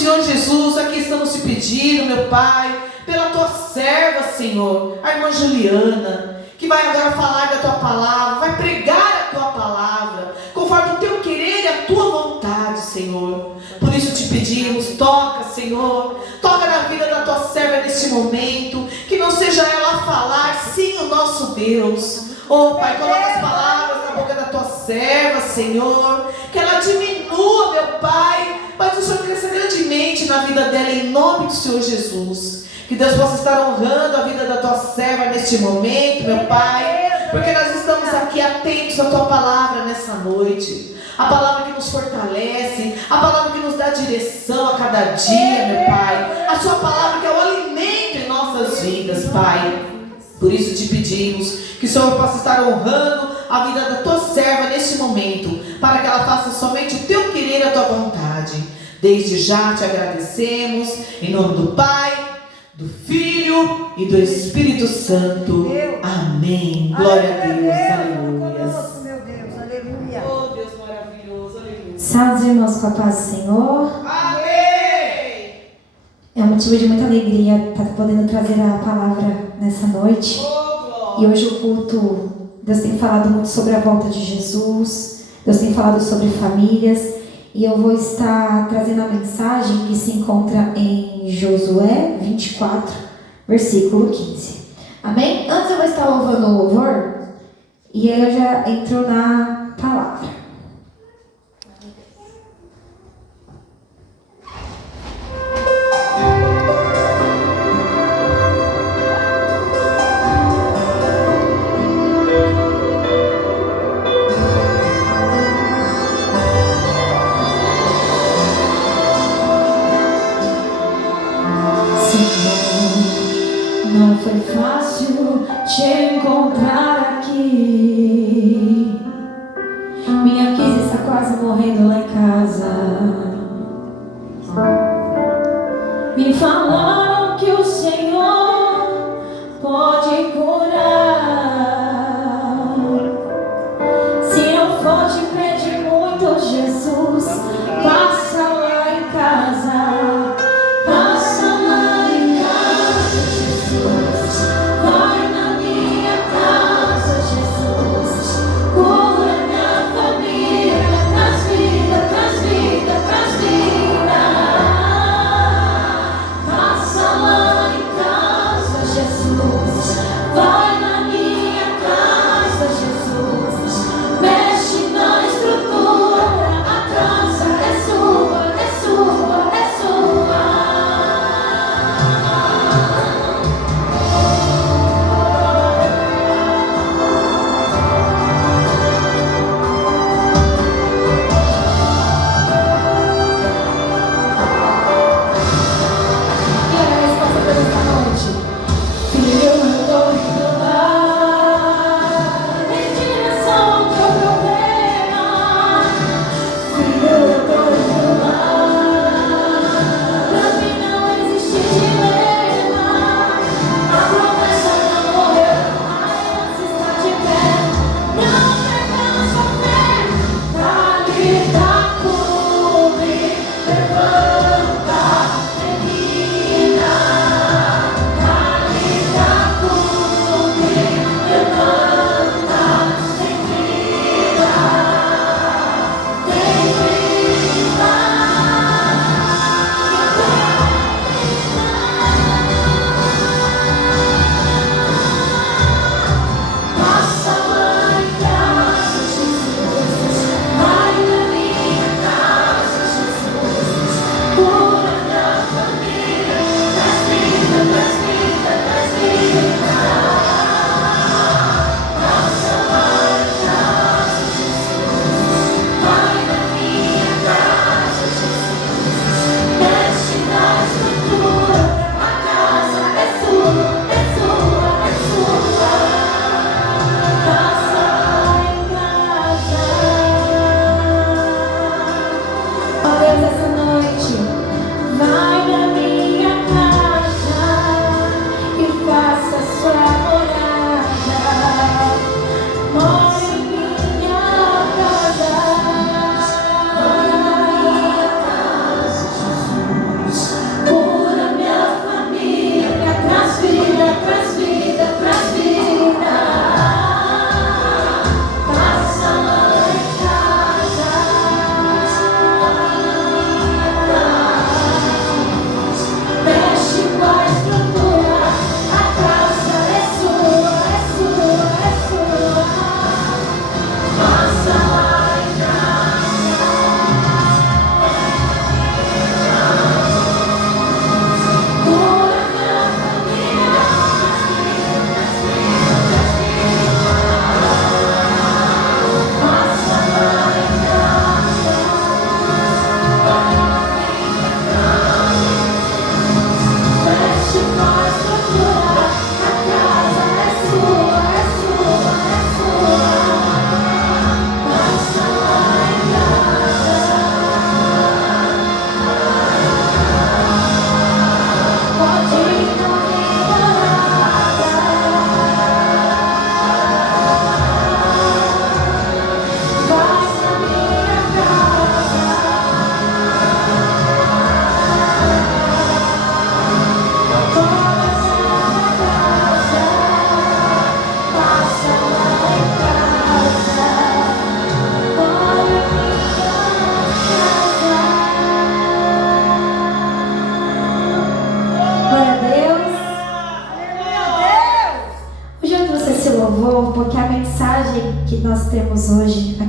Senhor Jesus, aqui estamos te pedindo, meu Pai, pela tua serva, Senhor, a irmã Juliana, que vai agora falar da tua palavra, vai pregar a tua palavra, conforme o teu querer e a tua vontade, Senhor. Por isso te pedimos, toca, Senhor, toca na vida da tua serva neste momento, que não seja ela a falar, sim, o nosso Deus. Oh, Pai, coloca as palavras na boca da tua serva, Senhor, que ela diminua, meu Pai, mas o Senhor cresça grandemente na vida dela, em nome do Senhor Jesus. Que Deus possa estar honrando a vida da tua serva neste momento, meu Pai, porque nós estamos aqui atentos à tua palavra nessa noite. A palavra que nos fortalece, a palavra que nos dá direção a cada dia, meu Pai. A sua palavra que é o alimento em nossas vidas, Pai. Por isso te pedimos que o Senhor possa estar honrando a vida da tua serva neste momento, para que ela faça somente o teu querer e a tua vontade. Desde já te agradecemos, em nome do Pai, do Filho e do Espírito Santo. Amém. Glória a Deus. Aleluia. Oh, Deus maravilhoso. Aleluia. Salve, irmãos, com a paz do Senhor. Amém. É um motivo de muita alegria estar podendo trazer a palavra nessa noite. E hoje o culto, Deus tem falado muito sobre a volta de Jesus. Deus tem falado sobre famílias. E eu vou estar trazendo a mensagem que se encontra em Josué 24, versículo 15. Amém? Antes eu vou estar louvando o louvor. E aí eu já entro na palavra. Não foi fácil te encontrar aqui. Minha Kizzy está quase morrendo lá em casa. Me falaram que o Senhor pode curar. Se eu for te pedir muito, Jesus, passa lá em casa. Passa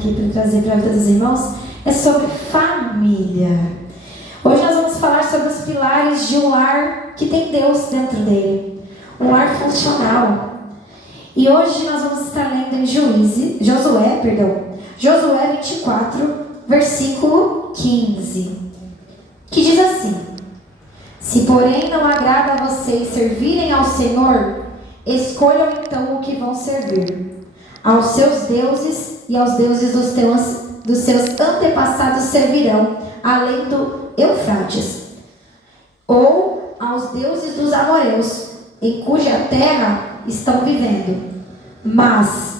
aqui para trazer para a vida dos irmãos é sobre família. Hoje nós vamos falar sobre os pilares de um lar que tem Deus dentro dele, um lar funcional. E hoje nós vamos estar lendo em Josué 24, versículo 15, que diz assim: se porém não agrada a vocês servirem ao Senhor, escolham então o que vão servir. Aos seus deuses e aos deuses dos seus antepassados servirão, além do Eufrates, ou aos deuses dos amorreus, em cuja terra estão vivendo. Mas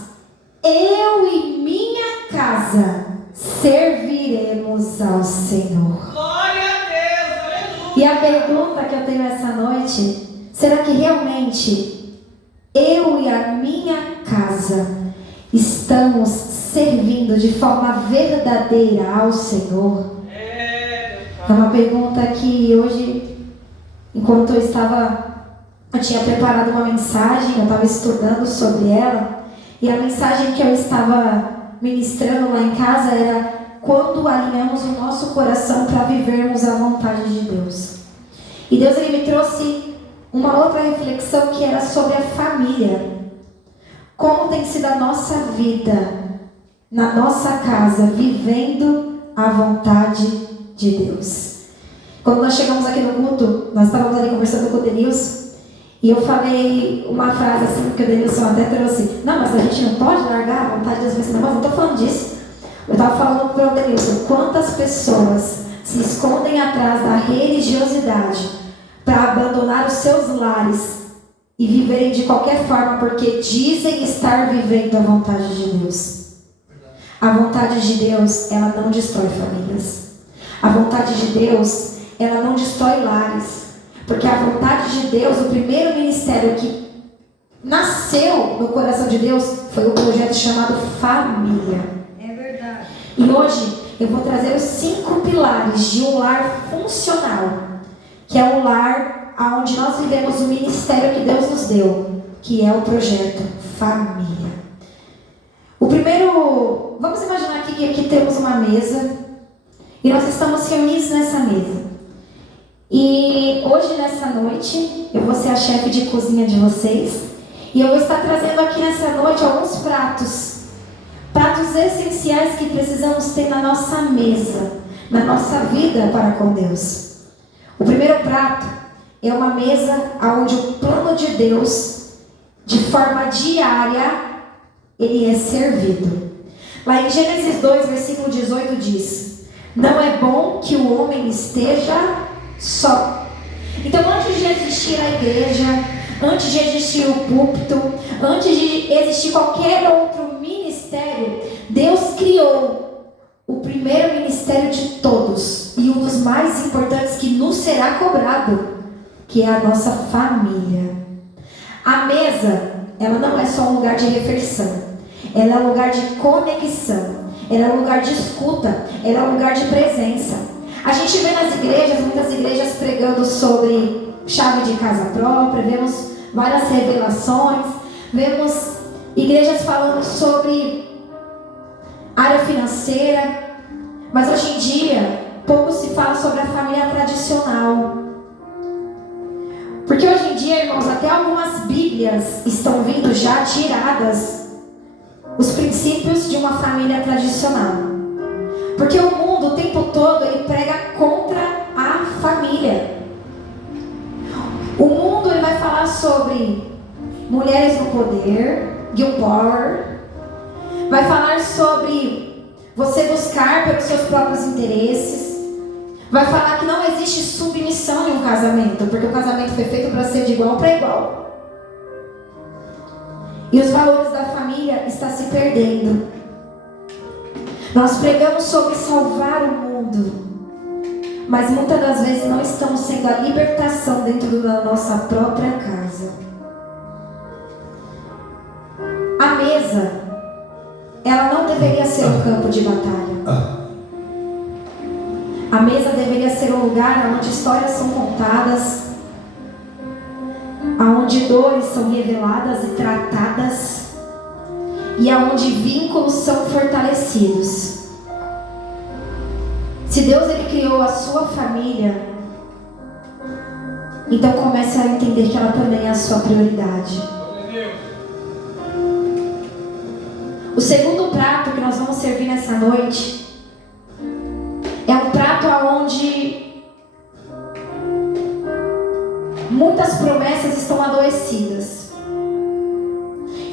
eu e minha casa serviremos ao Senhor. Glória a Deus, aleluia. E a pergunta que eu tenho essa noite: será que realmente eu e a minha casa estamos servindo de forma verdadeira ao Senhor? É uma pergunta que hoje, enquanto eu tinha preparado uma mensagem, eu estava estudando sobre ela, e a mensagem que eu estava ministrando lá em casa era: quando alinhamos o nosso coração para vivermos a vontade de Deus. E Deus, ele me trouxe uma outra reflexão que era sobre a família. Como tem sido a nossa vida, na nossa casa, vivendo a vontade de Deus. Quando nós chegamos aqui no culto, nós estávamos ali conversando com o Denilson, e eu falei uma frase assim, que o Denilson até trouxe: não, mas a gente não pode largar a vontade de Deus. Eu falei: não, mas não estou falando disso. Eu estava falando para o Denilson, quantas pessoas se escondem atrás da religiosidade para abandonar os seus lares e viverem de qualquer forma, porque dizem estar vivendo a vontade de Deus. A vontade de Deus, ela não destrói famílias. A vontade de Deus, ela não destrói lares. Porque a vontade de Deus, o primeiro ministério que nasceu no coração de Deus, foi o projeto chamado família. É verdade. E hoje eu vou trazer os 5 pilares de um lar funcional, que é um lar onde nós vivemos o ministério que Deus nos deu, que é o projeto família. O primeiro, vamos imaginar aqui que aqui temos uma mesa e nós estamos reunidos nessa mesa. E hoje, nessa noite, eu vou ser a chefe de cozinha de vocês, e eu vou estar trazendo aqui nessa noite alguns pratos essenciais que precisamos ter na nossa mesa, na nossa vida para com Deus. O primeiro prato é uma mesa onde o plano de Deus, de forma diária, ele é servido. Lá em Gênesis 2, versículo 18 diz: não é bom que o homem esteja só. Então, antes de existir a igreja, antes de existir o púlpito, antes de existir qualquer outro ministério, Deus criou o primeiro ministério de todos e um dos mais importantes que nos será cobrado, que é a nossa família. A mesa, ela não é só um lugar de refeição, ela é um lugar de conexão, ela é um lugar de escuta, ela é um lugar de presença. A gente vê nas igrejas, muitas igrejas pregando sobre chave de casa própria, vemos várias revelações, vemos igrejas falando sobre área financeira, mas hoje em dia pouco se fala sobre a família tradicional. Porque hoje em dia, irmãos, até algumas bíblias estão vindo já tiradas os princípios de uma família tradicional. Porque o mundo, o tempo todo, ele prega contra a família. O mundo, ele vai falar sobre mulheres no poder, girl power. Vai falar sobre você buscar pelos seus próprios interesses. Vai falar que não existe submissão em um casamento, porque o casamento foi feito para ser de igual para igual. E os valores da família estão se perdendo. Nós pregamos sobre salvar o mundo, mas muitas das vezes não estamos sendo a libertação dentro da nossa própria casa. A mesa, ela não deveria ser um campo de batalha. A mesa deveria ser um lugar onde histórias são contadas, onde dores são reveladas e tratadas, e aonde vínculos são fortalecidos. Se Deus ele criou a sua família, então comece a entender que ela também é a sua prioridade. O segundo prato que nós vamos servir nessa noite é um prato onde muitas promessas estão adoecidas.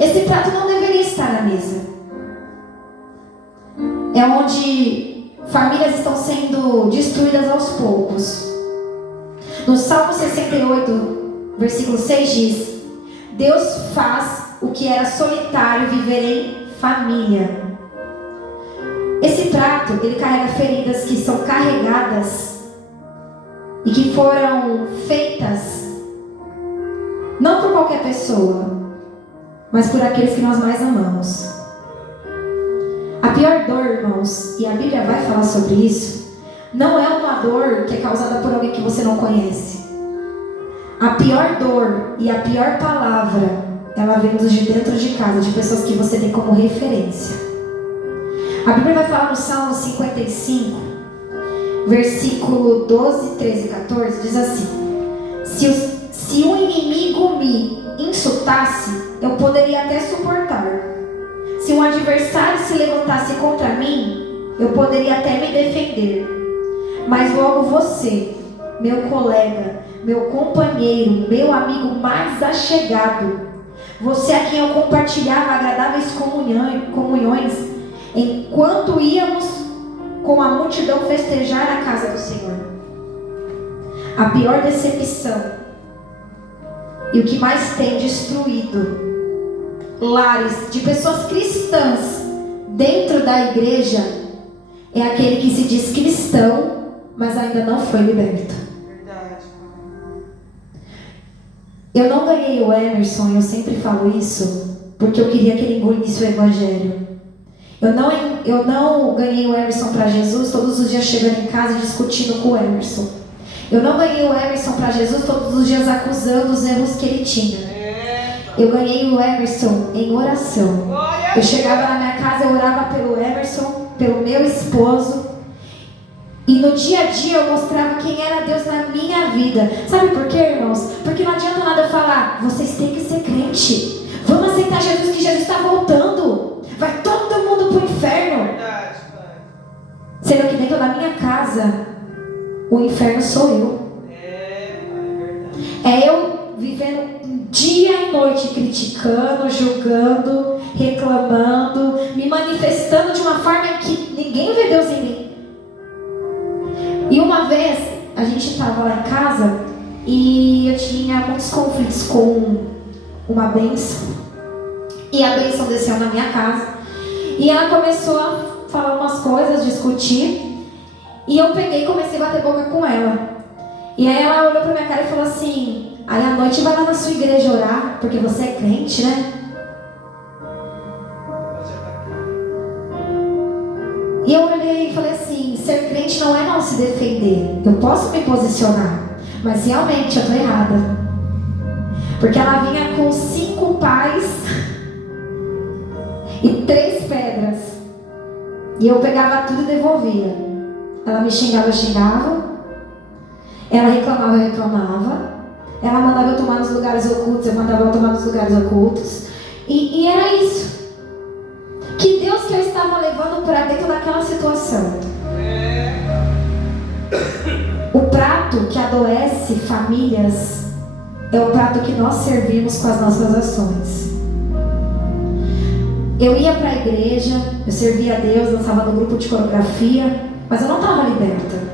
Esse prato não deveria estar na mesa. É onde famílias estão sendo destruídas aos poucos. No Salmo 68, versículo 6 diz: Deus faz o que era solitário viver em família. Esse prato, ele carrega feridas que são carregadas e que foram feitas não por qualquer pessoa, mas por aqueles que nós mais amamos. A pior dor, irmãos, e a Bíblia vai falar sobre isso, não é uma dor que é causada por alguém que você não conhece. A pior dor e a pior palavra, ela vem de dentro de casa, de pessoas que você tem como referência. A Bíblia vai falar no Salmo 55, versículo 12, 13 e 14, diz assim: Se o inimigo me insultasse, eu poderia até suportar. Se um adversário se levantasse contra mim, eu poderia até me defender. Mas logo você, meu colega, meu companheiro, meu amigo mais achegado, você a quem eu compartilhava agradáveis comunhões, enquanto íamos com a multidão festejar na casa do Senhor. A pior decepção e o que mais tem destruído lares de pessoas cristãs dentro da igreja é aquele que se diz cristão, mas ainda não foi liberto. Verdade. Eu não ganhei o Emerson, eu sempre falo isso, porque eu queria que ele engolisse o evangelho. Eu não ganhei o Emerson para Jesus todos os dias chegando em casa e discutindo com o Emerson. Eu não ganhei o Emerson para Jesus todos os dias acusando os erros que ele tinha. Eu ganhei o Emerson em oração. Eu chegava na minha casa, eu orava pelo Emerson, pelo meu esposo. E no dia a dia eu mostrava quem era Deus na minha vida. Sabe por quê, irmãos? Porque não adianta nada eu falar: vocês têm que ser crente. Vamos aceitar Jesus, que Jesus está voltando. Vai todo mundo pro inferno. Verdade, pai. Sendo que dentro da minha casa, o inferno sou eu. Verdade. É eu vivendo dia e noite criticando, julgando, reclamando, me manifestando de uma forma em que ninguém vê Deus em mim. E uma vez a gente estava lá em casa e eu tinha muitos conflitos com uma bênção, e a bênção desceu na minha casa e ela começou a falar umas coisas, discutir, e eu peguei e comecei a bater boca com ela. E aí ela olhou pra minha cara e falou assim: aí à noite vai lá na sua igreja orar, porque você é crente, né? E eu olhei e falei assim: ser crente não é não se defender. Eu posso me posicionar, mas realmente eu tô errada. Porque ela vinha com 5 pais e 3 pedras. E eu pegava tudo e devolvia. Ela me xingava, eu xingava. Ela reclamava, eu reclamava. Ela mandava eu tomar nos lugares ocultos, eu mandava eu tomar nos lugares ocultos. E era isso. Que Deus que eu estava levando para dentro daquela situação. O prato que adoece famílias é o prato que nós servimos com as nossas ações. Eu ia para a igreja, eu servia a Deus, dançava no grupo de coreografia, mas eu não estava liberta.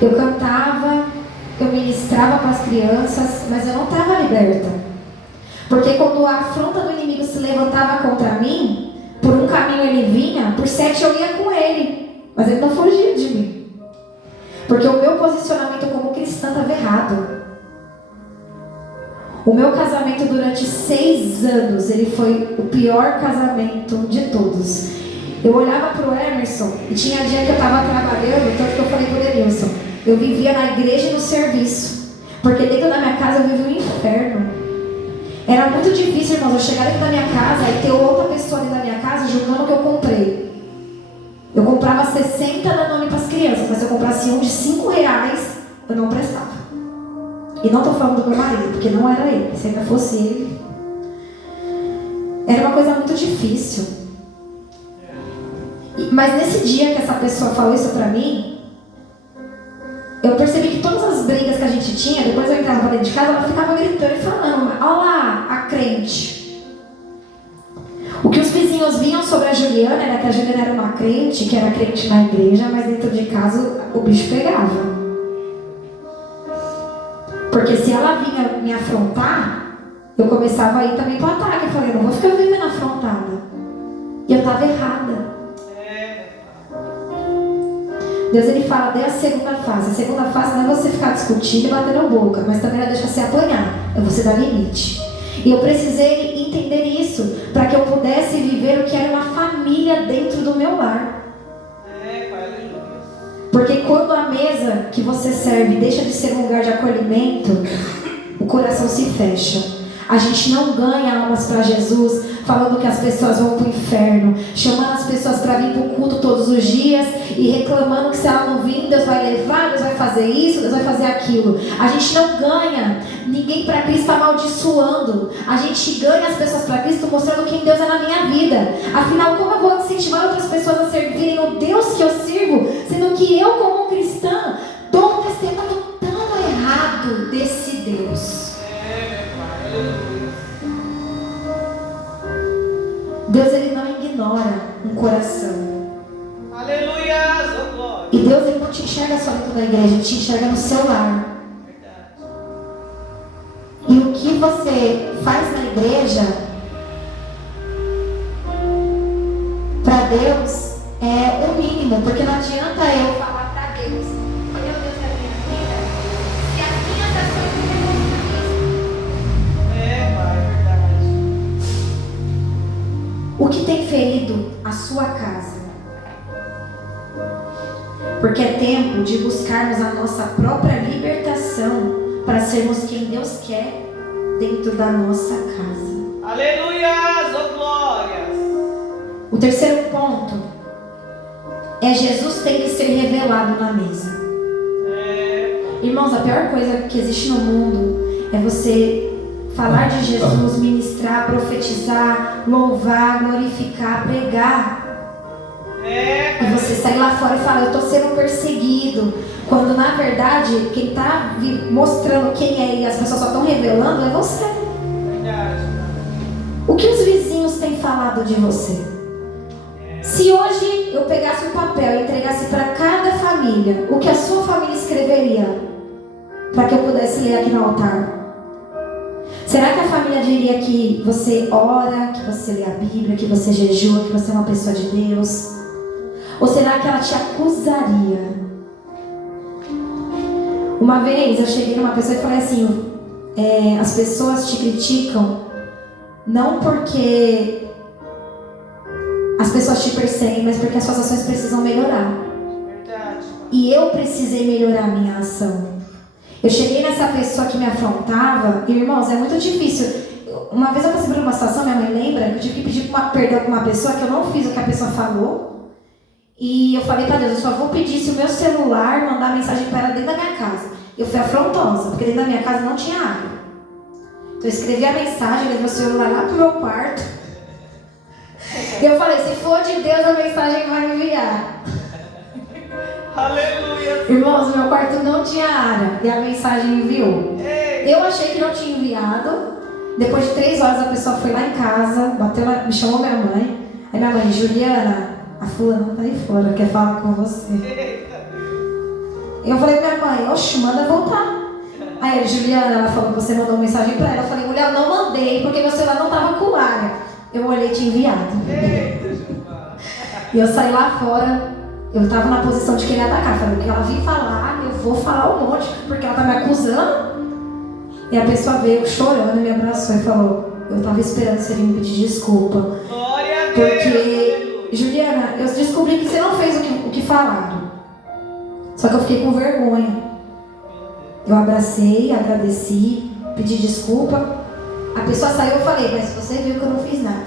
Eu cantava, eu ministrava para as crianças, mas eu não estava liberta. Porque quando a afronta do inimigo se levantava contra mim, por um caminho ele vinha, por 7 eu ia com ele, mas ele não fugia de mim. Porque o meu posicionamento como cristã estava errado. O meu casamento durante 6 anos, ele foi o pior casamento de todos. Eu olhava para o Emerson e tinha dia que eu estava trabalhando, tanto que eu falei para o Denilson, eu vivia na igreja e no serviço, porque dentro da minha casa eu vivia um inferno. Era muito difícil, irmãos, eu chegar dentro da minha casa e ter outra pessoa dentro da minha casa julgando o que eu comprei. Eu comprava 60 Danone para as crianças, mas se eu comprasse um de R$5, eu não prestava. E não estou falando do meu marido, porque não era ele. Se ainda fosse ele, era uma coisa muito difícil. Mas nesse dia que essa pessoa falou isso para mim, eu percebi que todas as brigas que a gente tinha, depois eu entrava dentro de casa, ela ficava gritando e falando: olha lá, a crente. O que os vizinhos viam sobre a Juliana era que a Juliana era uma crente, que era crente na igreja, mas dentro de casa o bicho pegava. Porque se ela vinha me afrontar, eu começava a ir também para o ataque. Eu falei: eu não vou ficar vivendo afrontada. E eu estava errada. Deus, ele fala, dê a segunda fase. A segunda fase não é você ficar discutindo e batendo boca, mas também não é deixar você apanhar, é você dar limite. E eu precisei entender isso para que eu pudesse viver o que era uma família dentro do meu lar. Porque quando a mesa que você serve deixa de ser um lugar de acolhimento, o coração se fecha. A gente não ganha almas para Jesus falando que as pessoas vão para o inferno, chamando as pessoas para vir para o culto todos os dias e reclamando que se ela não vir, Deus vai levar, Deus vai fazer isso, Deus vai fazer aquilo. A gente não ganha ninguém para Cristo amaldiçoando. A gente ganha as pessoas para Cristo mostrando quem Deus é na minha vida. Afinal, como eu vou incentivar outras pessoas a servirem o Deus que eu sirvo, sendo que eu, como cristã, dou um testemunho tão errado desse Deus? Deus, ele não ignora um coração. Aleluia! E Deus, ele não te enxerga só dentro da igreja, ele te enxerga no seu lar. E o que você faz na igreja, para Deus, é o mínimo. Porque não adianta eu falar para Deus: meu Deus é a minha vida, se as minhas ações não demonstram isso. É verdade. O que tem ferido a sua casa? Porque é tempo de buscarmos a nossa própria libertação para sermos quem Deus quer dentro da nossa casa. Aleluia! Oh glórias! O terceiro ponto é: Jesus tem que ser revelado na mesa. Irmãos, a pior coisa que existe no mundo é você falar de Jesus, ministrar, profetizar, louvar, glorificar, pregar. E você sair lá fora e falar: eu estou sendo perseguido. Quando na verdade quem está mostrando quem é e as pessoas só estão revelando é você. O que os vizinhos têm falado de você? Se hoje eu pegasse um papel e entregasse para cada família o que a sua família escreveria, para que eu pudesse ler aqui no altar, será que a família diria que você ora, que você lê a Bíblia, que você jejua, que você é uma pessoa de Deus? Ou será que ela te acusaria? Uma vez eu cheguei numa pessoa e falei assim: as pessoas te criticam não porque as pessoas te perseguem, mas porque as suas ações precisam melhorar. Verdade. E eu precisei melhorar a minha ação. Eu cheguei nessa pessoa que me afrontava, e irmãos, é muito difícil. Uma vez eu passei por uma situação, minha mãe lembra, que eu tive que pedir perdão para uma pessoa que eu não fiz o que a pessoa falou. E eu falei para Deus: eu só vou pedir se o meu celular mandar mensagem para ela dentro da minha casa. Eu fui afrontosa, porque dentro da minha casa não tinha água. Então eu escrevi a mensagem, levei o celular lá pro meu quarto. E eu falei: se for de Deus, a mensagem vai enviar. Aleluia! Irmãos, meu quarto não tinha área e a mensagem enviou. Eu achei que não tinha enviado. Depois de 3 horas a pessoa foi lá em casa, me chamou minha mãe. Aí minha mãe: Juliana, a fulana tá aí fora, quer falar com você. Eu falei pra minha mãe: oxe, manda voltar. Aí Juliana, ela falou que você mandou uma mensagem pra ela. Eu falei: mulher, eu não mandei, porque meu celular não tava com área. Eu olhei e tinha enviado. E eu saí lá fora. Eu tava na posição de querer atacar. Falei: o que ela vir falar, eu vou falar um monte, porque ela tá me acusando. E a pessoa veio chorando, me abraçou e falou: eu tava esperando você vir me pedir desculpa. Glória a Deus! Porque, Juliana, eu descobri que você não fez o que falaram. Só que eu fiquei com vergonha. Eu abracei, agradeci, pedi desculpa. A pessoa saiu, eu falei, mas você viu que eu não fiz nada.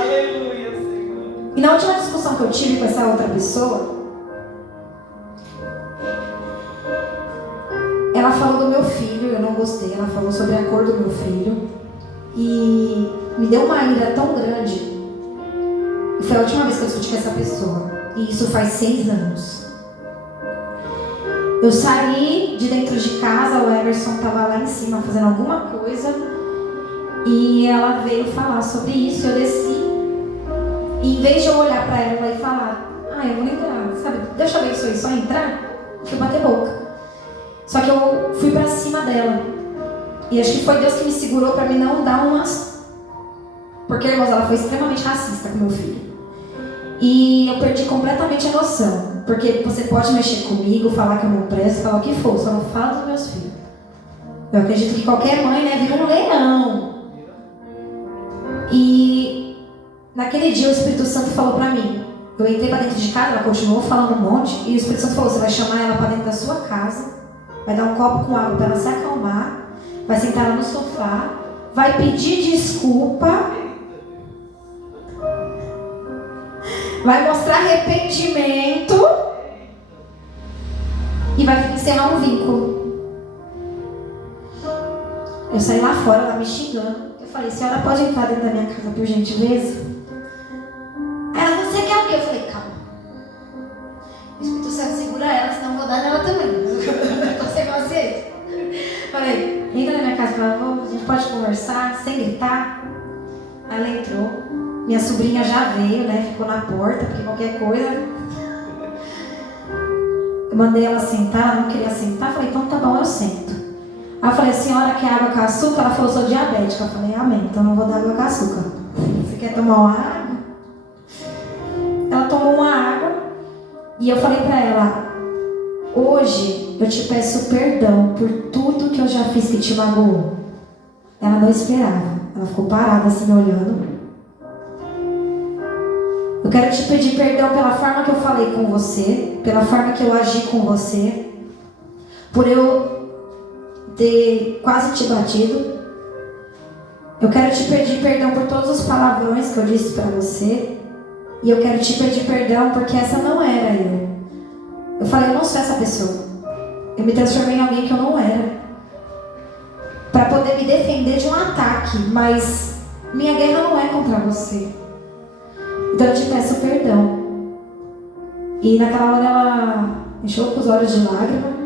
Aleluia, Senhor. E na última discussão que eu tive com essa outra pessoa, ela falou do meu filho, eu não gostei. Ela falou sobre a cor do meu filho. E me deu uma ira tão grande. E foi a última vez que eu discuti com essa pessoa. E isso faz 6 anos. Eu saí de dentro de casa, o Emerson estava lá em cima fazendo alguma coisa. E ela veio falar sobre isso, eu desci. E em vez de eu olhar para ela e falar, eu vou entrar, sabe? Deus te abençoe, só entrar, fui bater boca. Só que eu fui para cima dela. E acho que foi Deus que me segurou para mim não dar umas... Porque, irmãos, ela foi extremamente racista com meu filho. E eu perdi completamente a noção. Porque você pode mexer comigo, falar que eu não presto, falar o que for, só não fala dos meus filhos. Eu acredito que qualquer mãe, né, vira um leão. E naquele dia o Espírito Santo falou pra mim. Eu entrei pra dentro de casa, ela continuou falando um monte. E o Espírito Santo falou, você vai chamar ela pra dentro da sua casa, vai dar um copo com água pra ela se acalmar, vai sentar ela no sofá, vai pedir desculpa, vai mostrar arrependimento e vai encerrar um vínculo. Eu saí lá fora, ela me xingando. Eu falei, senhora pode entrar dentro da minha casa por gentileza? Ela, você quer o quê? Eu falei, calma. O Espírito Santo segura ela, senão eu vou dar nela também. Você não aceita? Falei, entra na minha casa, por favor, a gente pode conversar, sem gritar. Aí ela entrou. Minha sobrinha já veio, né? Ficou na porta, porque qualquer coisa. Eu mandei ela sentar, ela não queria sentar. Falei, então tá bom, eu sento. Aí eu falei, a senhora quer água com açúcar? Ela falou, sou diabética. Eu falei, amém, então não vou dar água com açúcar. Você quer tomar uma água? Ela tomou uma água e eu falei pra ela, hoje eu te peço perdão por tudo que eu já fiz que te magoou. Ela não esperava, ela ficou parada assim me olhando. Eu quero te pedir perdão pela forma que eu falei com você, pela forma que eu agi com você, por eu ter quase te batido. Eu quero te pedir perdão por todos os palavrões que eu disse pra você. E eu quero te pedir perdão porque essa não era eu. Eu falei, eu não sou essa pessoa. Eu me transformei em alguém que eu não era. Para poder me defender de um ataque. Mas minha guerra não é contra você. Então eu te peço perdão. E naquela hora ela encheu com os olhos de lágrima.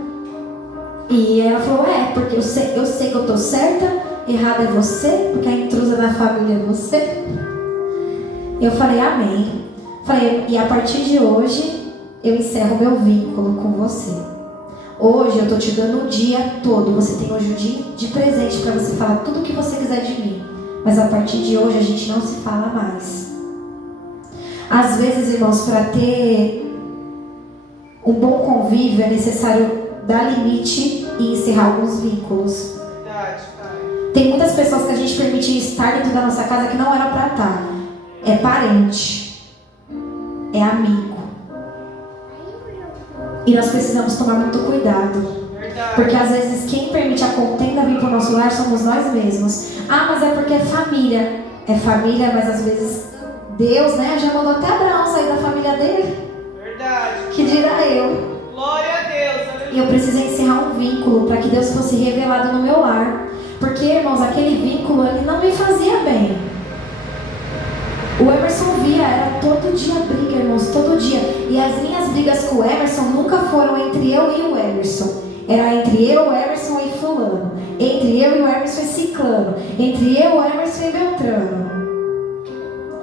E ela falou, porque eu sei que eu tô certa. Errada é você, porque a intrusa da família é você. Eu falei, amém. Falei, e a partir de hoje, eu encerro meu vínculo com você. Hoje eu tô te dando o dia todo. Você tem hoje o dia de presente para você falar tudo o que você quiser de mim. Mas a partir de hoje a gente não se fala mais. Às vezes, irmãos, para ter um bom convívio é necessário dar limite e encerrar alguns vínculos. Tem muitas pessoas que a gente permite estar dentro da nossa casa que não era para estar. É parente, é amigo. E nós precisamos tomar muito cuidado. Porque às vezes quem permite a contenda vir para o nosso lar somos nós mesmos. Mas é porque é família. É família, mas às vezes Deus, né, já mandou até Abraão sair da família dele. Verdade. Que dirá eu? Glória a Deus. E eu precisei encerrar um vínculo para que Deus fosse revelado no meu lar. Porque, irmãos, aquele vínculo ele não me fazia bem. O Emerson via, era todo dia briga, irmãos, todo dia. E as minhas brigas com o Emerson nunca foram entre eu e o Emerson. Era entre eu, o Emerson e fulano. Entre eu e o Emerson e ciclano. Entre eu, o Emerson e Beltrano.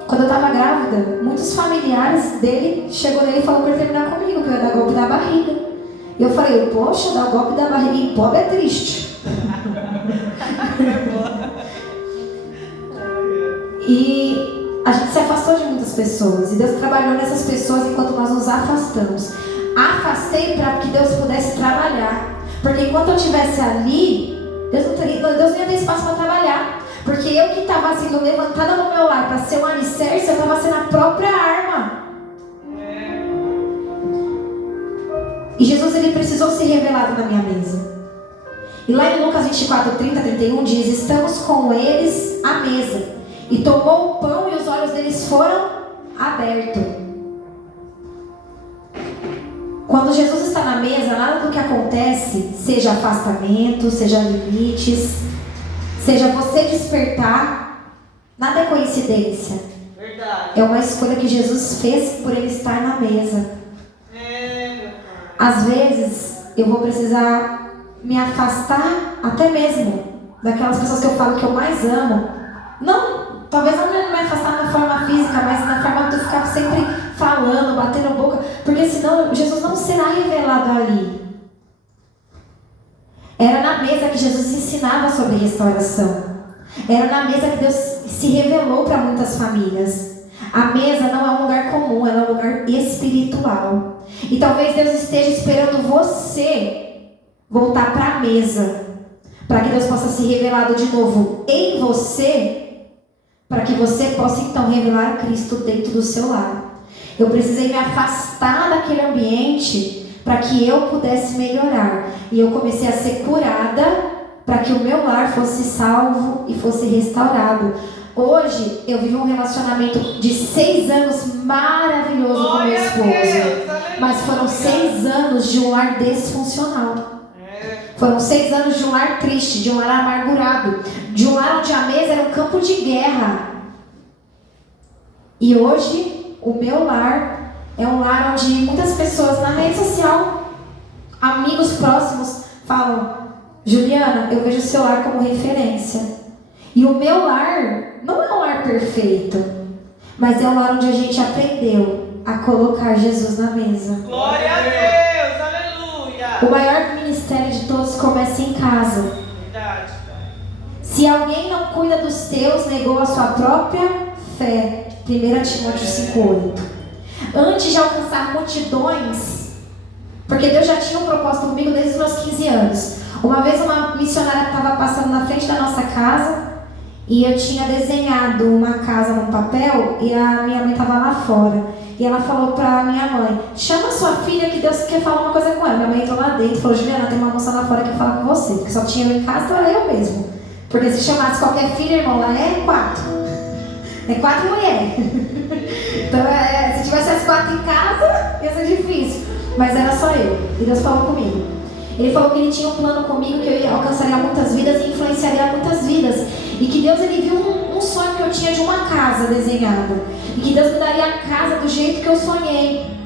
Quando eu estava grávida, muitos familiares dele chegou nele e falou para ele terminar comigo, que eu ia dar golpe da barriga. E eu falei, poxa, dar golpe da barriga em pobre é triste. E a gente se afastou de muitas pessoas. E Deus trabalhou nessas pessoas enquanto nós nos afastamos. Afastei para que Deus pudesse trabalhar. Porque enquanto eu estivesse ali, Deus não ia ter espaço para trabalhar. Porque eu que estava sendo levantada no meu lar para ser um alicerce, eu estava sendo a própria arma. E Jesus ele precisou ser revelado na minha mesa. E lá em Lucas 24, 30, 31 diz: estamos com eles à mesa. E tomou o pão e os olhos deles foram abertos. Quando Jesus está na mesa, nada do que acontece, seja afastamento, seja limites, seja você despertar, nada é coincidência. Verdade. É uma escolha que Jesus fez por ele estar na mesa. Às vezes, eu vou precisar me afastar até mesmo daquelas pessoas que eu falo que eu mais amo. Não, talvez não me afastar na forma física, mas na forma de eu ficar sempre falando, batendo boca, porque senão Jesus não será revelado ali. Era na mesa que Jesus ensinava sobre restauração. Era na mesa que Deus se revelou para muitas famílias. A mesa não é um lugar comum, ela é um lugar espiritual. E talvez Deus esteja esperando você voltar para a mesa, para que Deus possa se revelar de novo em você, para que você possa então revelar Cristo dentro do seu lar. Eu precisei me afastar daquele ambiente para que eu pudesse melhorar. E eu comecei a ser curada para que o meu lar fosse salvo e fosse restaurado. Hoje eu vivo um relacionamento de 6 anos maravilhoso com meu esposo. Mas foram 6 anos de um lar disfuncional. Foram 6 anos de um lar triste, de um lar amargurado, de um lar onde a mesa era um campo de guerra. E hoje o meu lar é um lar onde muitas pessoas na rede social, amigos próximos, falam: Juliana, eu vejo o seu lar como referência. E o meu lar não é um lar perfeito, mas é um lar onde a gente aprendeu a colocar Jesus na mesa. Glória a Deus, aleluia. O maior ministério de todos começa em casa. Verdade. Se alguém não cuida dos teus, negou a sua própria fé. 1 Timóteo 5,8. Antes de alcançar multidões, porque Deus já tinha um propósito comigo desde os meus 15 anos. Uma vez uma missionária estava passando na frente da nossa casa e eu tinha desenhado uma casa no papel e a minha mãe estava lá fora. E ela falou para minha mãe: chama sua filha que Deus quer falar uma coisa com ela. Minha mãe entrou lá dentro e falou: Juliana, tem uma moça lá fora que quer falar com você. Porque só tinha eu em casa, então era eu mesmo. Porque se chamasse qualquer filha, irmão, lá é 4. É 4 mulheres. Então, se tivesse as 4 em casa, ia ser difícil. Mas era só eu. E Deus falou comigo. Ele falou que ele tinha um plano comigo, que eu alcançaria muitas vidas e influenciaria muitas vidas. E que Deus, ele viu um sonho que eu tinha de uma casa desenhada. E que Deus me daria a casa do jeito que eu sonhei.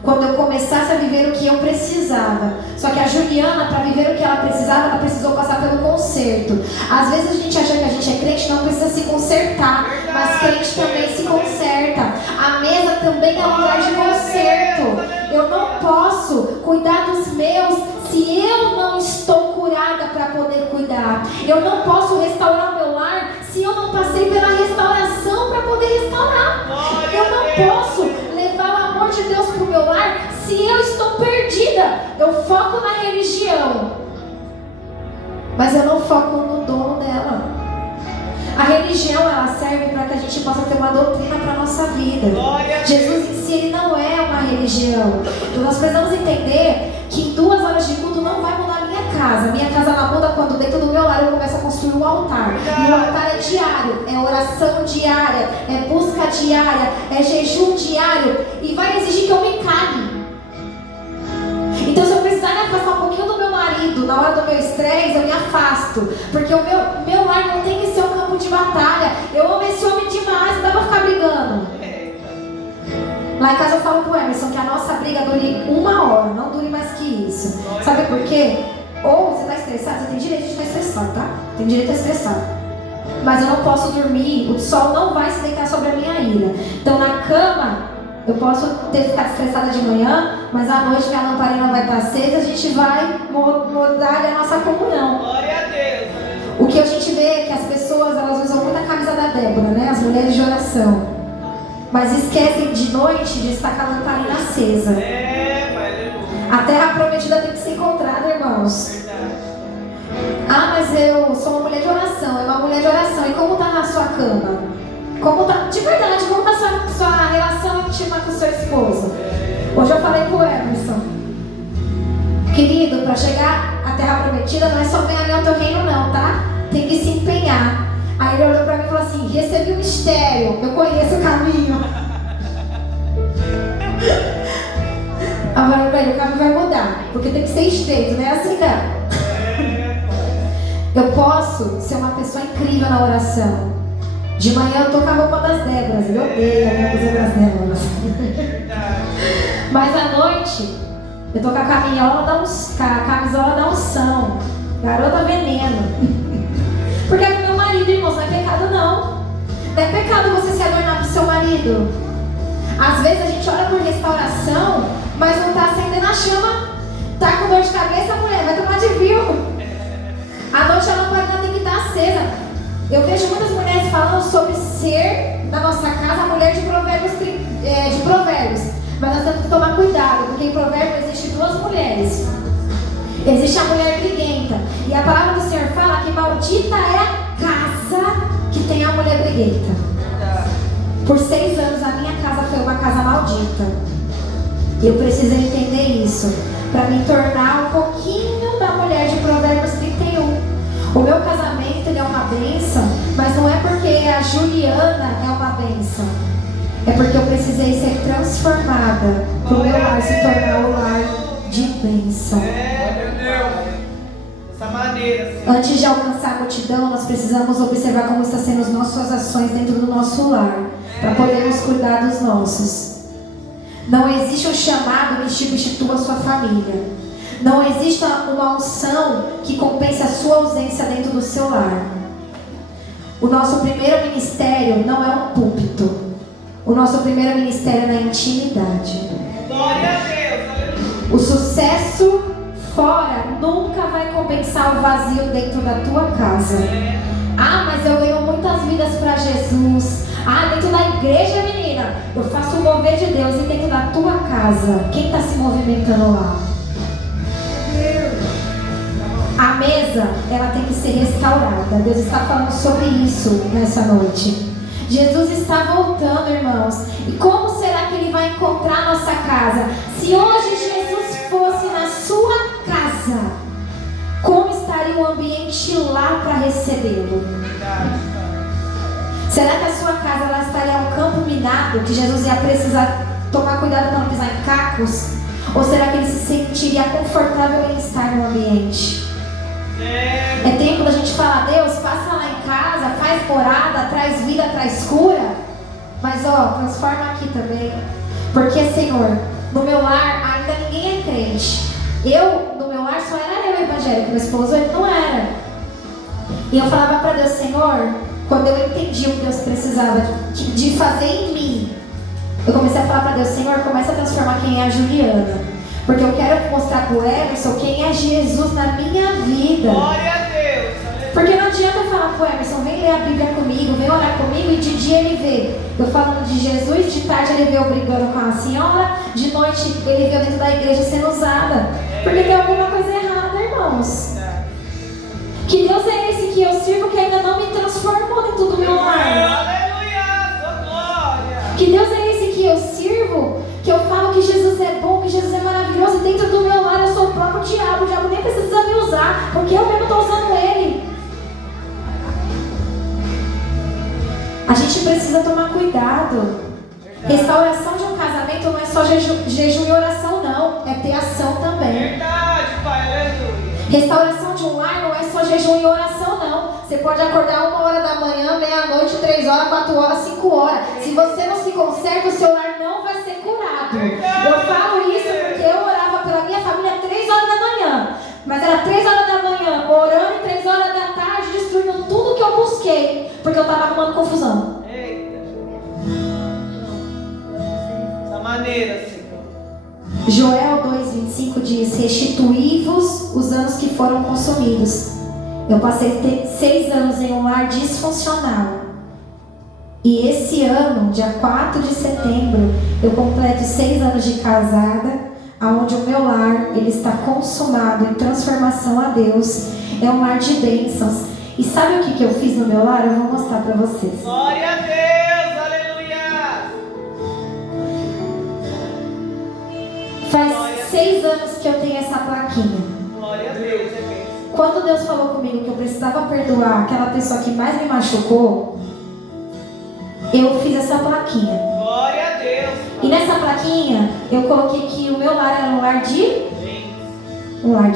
Quando eu começasse a viver o que eu precisava. Só que a Juliana, para viver o que ela precisava, ela precisou passar pelo conserto. Às vezes a gente acha que a gente é crente, não precisa se consertar. Mas crente também se conserta. A mesa também é um lugar de conserto. Eu não posso cuidar dos meus se eu não estou curada para poder cuidar. Eu não posso restaurar o meu lar se eu não passei pela restauração para poder restaurar. Eu não posso levar o amor de Deus para o meu lar se eu estou perdida. Eu foco na religião, mas eu não foco no dono dela. A religião, ela serve para que a gente possa ter uma doutrina para a nossa vida. Jesus em si, ele não é uma religião. Então nós precisamos entender que em 2 horas de culto não vai mudar a minha casa. Minha casa ela muda quando dentro do meu lar eu começo a construir um altar. E o altar é diário, é oração diária, é busca diária, é jejum diário. E vai exigir que eu me cale. Então se eu precisar me afastar um pouquinho do meu marido na hora do meu estresse, eu me afasto. Porque o meu lar não tem que ser um campo de batalha. Eu amo esse homem demais, não dá pra ficar brigando. Lá em casa eu falo pro Emerson que a nossa briga dure 1 hora, não dure mais que isso. Sabe por quê? Ou você tá estressado, você tem direito de estar estressado, tá? Tem direito a estressar. Mas eu não posso dormir, o sol não vai se deitar sobre a minha ira. Então na cama, eu posso ter ficado estressada de manhã, mas à noite minha lamparina vai estar acesa e a gente vai mudar a nossa comunhão. Glória a Deus. O que a gente vê é que as pessoas, elas usam muito a camisa da Débora, né? As mulheres de oração. Mas esquecem de noite de estar com a lamparina acesa. A terra prometida tem que ser encontrada, irmãos. Verdade. Ah, mas eu sou uma mulher de oração. É uma mulher de oração. E como está na sua cama? Como tá, de verdade, como está a sua relação íntima com sua esposa? Hoje eu falei com o Emerson. Querido, para chegar à terra prometida não é só ver a minha teu reino não, tá? Tem que se empenhar. Aí ele olhou pra mim e falou assim: recebi o mistério, eu conheço o caminho. Eu falei pra ele: o caminho vai mudar, porque tem que ser estreito, não é assim não. Eu posso ser uma pessoa incrível na oração. De manhã eu tô com a roupa das Déboras, eu odeio a minha blusa das Déboras. Mas à noite eu tô com a camisola da unção, garota veneno. Porque é pro meu marido, irmãos, não é pecado não. Não é pecado você se adornar pro seu marido. Às vezes a gente ora por restauração, mas não tá acendendo a chama. Tá com dor de cabeça, mulher, vai tomar de vil. À noite a lamparina tem que estar acesa. Eu vejo muitas mulheres falando sobre ser na nossa casa a mulher de provérbios. Mas nós temos que tomar cuidado, porque em provérbios existem duas mulheres. Existe a mulher briguenta. E a palavra do Senhor fala que maldita é a casa que tem a mulher briguenta. Por 6 anos a minha casa foi uma casa maldita. E eu precisei entender isso para me tornar um pouquinho da mulher de Provérbios 31. O meu casamento ele é uma bênção, mas não é porque a Juliana é uma bênção. É porque eu precisei ser transformada para o meu lar se tornar o lar de bênção. Antes de alcançar a multidão, nós precisamos observar como estão sendo as nossas ações dentro do nosso lar, para podermos cuidar dos nossos. Não existe um chamado que substitua a sua família. Não existe uma unção que compense a sua ausência dentro do seu lar. O nosso primeiro ministério não é um púlpito. O nosso primeiro ministério é na intimidade. Glória a Deus. O sucesso fora nunca vai compensar o vazio dentro da tua casa. Ah, mas eu ganho muitas vidas para Jesus. Ah, dentro da igreja, menina, eu faço o mover de Deus. E dentro da tua casa, quem está se movimentando lá? A mesa, ela tem que ser restaurada. Deus está falando sobre isso nessa noite. Jesus está voltando, irmãos. E como será que Ele vai encontrar a nossa casa? Se hoje Jesus fosse na sua casa, como estaria o ambiente lá para recebê-lo? Será que a sua casa ela estaria um campo minado, que Jesus ia precisar tomar cuidado para não pisar em cacos? Ou será que Ele se sentiria confortável em estar no ambiente? É tempo da gente falar: Deus, passa lá em casa, faz morada, traz vida, traz cura. Mas transforma aqui também. Porque, Senhor, no meu lar ainda ninguém é crente. No meu lar só era eu evangélico, meu esposo ele não era. E eu falava para Deus: Senhor, quando eu entendi o que Deus precisava de fazer em mim, eu comecei a falar para Deus: Senhor, começa a transformar quem é a Juliana. Porque eu quero mostrar para o Emerson quem é Jesus na minha vida. Glória a Deus. Porque não adianta eu falar para o Emerson: vem ler a Bíblia comigo, vem orar comigo, e de dia ele vê eu falando de Jesus, de tarde ele vê eu brigando com a senhora, de noite ele vê eu dentro da igreja sendo usada. Porque tem alguma coisa errada, irmãos. Que Deus é esse que eu sirvo que ainda não me transformou dentro do meu lar? Aleluia, glória. Que Deus é esse que eu sirvo, que eu falo que Jesus é bom, que Jesus é maravilhoso, e dentro do meu lar eu sou o próprio diabo. O diabo nem precisa me usar, porque eu mesmo estou usando ele. A gente precisa tomar cuidado. Restauração de um casamento não é só jejum e oração, não. É ter ação também. Verdade, Pai, aleluia. Restauração de um lar não é só jejum e oração, não. Você pode acordar 1h da manhã, meia-noite, 3 horas, 4 horas, 5 horas. Se você não se conserta, o seu lar não vai ser curado. Eu falo isso porque eu orava pela minha família 3 horas da manhã. Mas era 3 horas da manhã, orando, e 3 horas da tarde, destruindo tudo que eu busquei, porque eu estava arrumando confusão. Eita. Dessa maneira, Senhor. Joel 2,25 diz: restituí-vos os anos que foram consumidos. Eu passei 6 anos em um lar disfuncional. E esse ano, dia 4 de setembro, eu completo 6 anos de casada, onde o meu lar ele está consumado em transformação a Deus. É um lar de bênçãos. E sabe o que eu fiz no meu lar? Eu vou mostrar para vocês. Glória a Deus, aleluia. Faz 6 anos que eu tenho essa plaquinha. Glória a Deus, é bênção. quando Deus falou comigo que eu precisava perdoar aquela pessoa que mais me machucou, eu fiz essa plaquinha. Glória a Deus. E nessa plaquinha eu coloquei que o meu lar era um lar de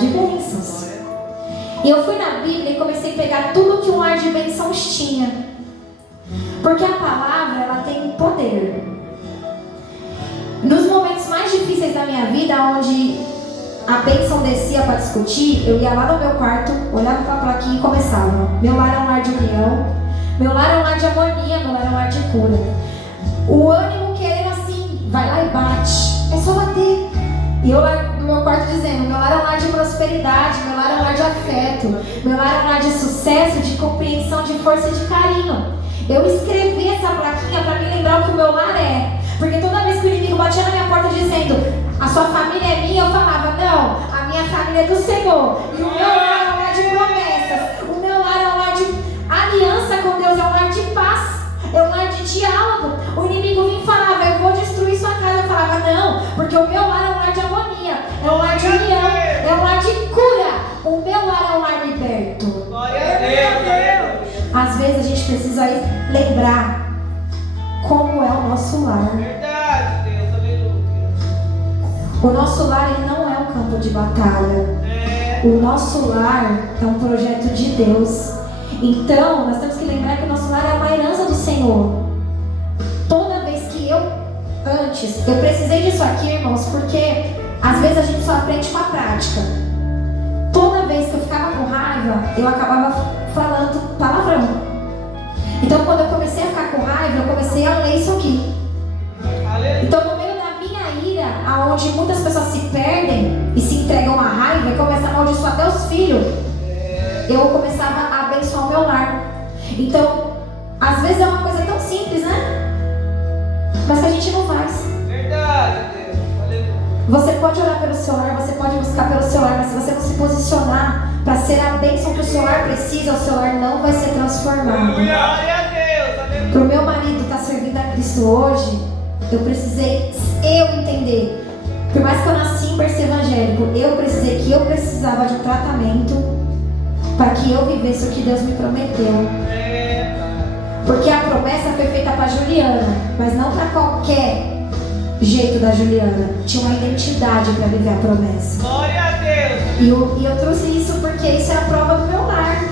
bênçãos. E eu fui na Bíblia e comecei a pegar tudo que um lar de bênçãos tinha. Porque a palavra, ela tem poder. Nos momentos mais difíceis da minha vida, onde a bênção descia para discutir, eu ia lá no meu quarto, olhava para a plaquinha e começava. Meu lar é um lar de união, meu lar é um lar de harmonia, meu lar é um lar de cura. O ânimo querendo assim, vai lá e bate, é só bater. E eu lá no meu quarto dizendo, meu lar é um lar de prosperidade, meu lar é um lar de afeto, meu lar é um lar de sucesso, de compreensão, de força e de carinho. Eu escrevi essa plaquinha para me lembrar o que o meu lar é. Porque toda vez que o inimigo batia na minha porta dizendo, a sua família é minha, eu falava, não, a minha família é do Senhor. E o meu lar é um lar de promessas, o meu lar é um lar de aliança com Deus, é um lar de paz, é um lar de diálogo. O inimigo vinha e falava, eu vou destruir sua casa. Eu falava, não, porque o meu lar é um lar de harmonia, é um lar de união, é um lar de cura. O meu lar é um lar liberto. Glória a Deus. Às vezes a gente precisa lembrar como é o nosso lar. Verdade, Deus, aleluia. O nosso lar, ele não é um campo de batalha. O nosso lar é um projeto de Deus. Então, nós temos que lembrar que o nosso lar é uma herança do Senhor. Toda vez que eu precisei disso aqui, irmãos, porque às vezes a gente só aprende com a prática. Toda vez que eu ficava com raiva, eu acabava falando palavrão. Então, quando eu comecei a ficar com raiva, eu comecei a ler isso aqui. Então, no meio da minha ira, aonde muitas pessoas se perdem e se entregam à raiva e começam a amaldiçoar até os filhos, eu começava a abençoar o meu lar. Então, às vezes é uma coisa tão simples, né? Mas que a gente não faz. Verdade, Deus, aleluia. Você pode orar pelo seu lar, você pode buscar pelo seu lar, mas se você não se posicionar para ser a bênção que o seu lar precisa, o seu lar não vai ser transformado. Glória a Deus, aleluia. Para o meu marido estar servindo a Cristo hoje, eu precisei entender. Por mais que eu nasci em berço evangélico, eu precisava de um tratamento para que eu vivesse o que Deus me prometeu. Porque a promessa foi feita para Juliana, mas não para qualquer jeito da Juliana. Tinha uma identidade para viver a promessa. Glória a Deus. E eu trouxe isso porque isso é a prova do meu lar.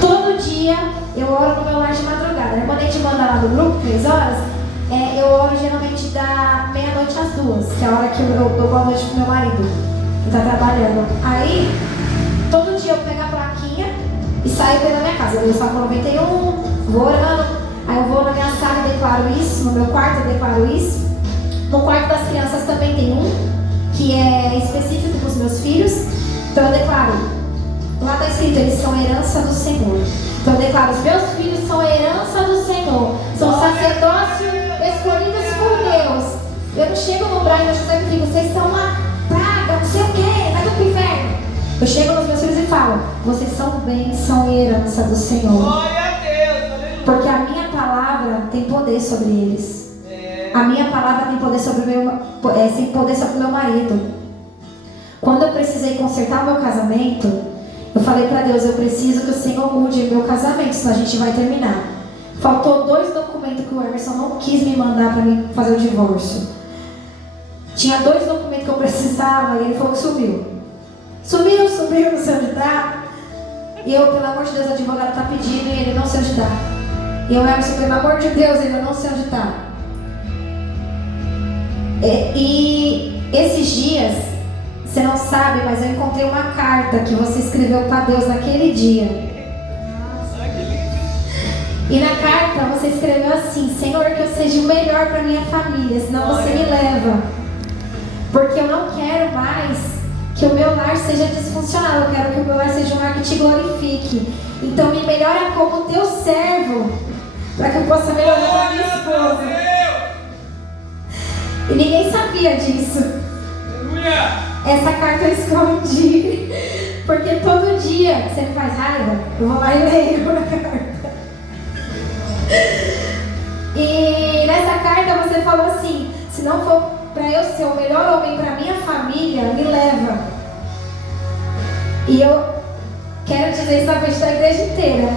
Todo dia eu oro no meu lar de madrugada. A irmã Neide manda lá no grupo, 3 horas. Eu oro geralmente da meia-noite às 2, que é a hora que eu dou boa noite pro meu marido, que está trabalhando. Aí, todo dia eu pego a plaquinha e saio pela minha casa. Eu Salmo 91, vou orando. Aí eu vou na minha sala e declaro isso. No meu quarto eu declaro isso. No quarto das crianças também tem um, que é específico para os meus filhos. Então eu declaro, lá está escrito, eles são herança do Senhor. Então eu declaro, os meus filhos são herança do Senhor. São sacerdócio escolhidos por Deus. Eu não chego no Brian e José e digo, vocês são uma praga, não sei o quê, vai pro inferno. Eu chego nos meus filhos e falo, vocês são bênção e herança do Senhor. Glória a Deus, aleluia. Porque a minha palavra tem poder sobre eles. A minha palavra tem poder sobre o meu marido. Quando eu precisei consertar o meu casamento, eu falei para Deus, eu preciso que o Senhor mude o meu casamento, senão a gente vai terminar. Faltou 2 documentos que o Emerson não quis me mandar para mim fazer o divórcio. Tinha 2 documentos que eu precisava e ele falou que sumiu. Sumiu, não sei onde está. E eu, pelo amor de Deus, o advogado está pedindo e ele não sei onde está. E eu, Emerson, pelo amor de Deus, ele não sei onde está. E esses dias, você não sabe, mas eu encontrei uma carta que você escreveu para Deus naquele dia. E na carta você escreveu assim, Senhor, que eu seja o melhor para minha família, senão você me leva. Porque eu não quero mais que o meu lar seja disfuncional, eu quero que o meu lar seja um lar que te glorifique. Então me melhora como teu servo, para que eu possa melhorar a minha esposa. E ninguém sabia disso. Essa carta eu escondi. Porque todo dia que você me faz raiva, eu vou lá e leio a carta. E nessa carta você falou assim, se não for para eu ser o melhor homem para minha família, me leva. E eu quero dizer isso na frente da igreja inteira.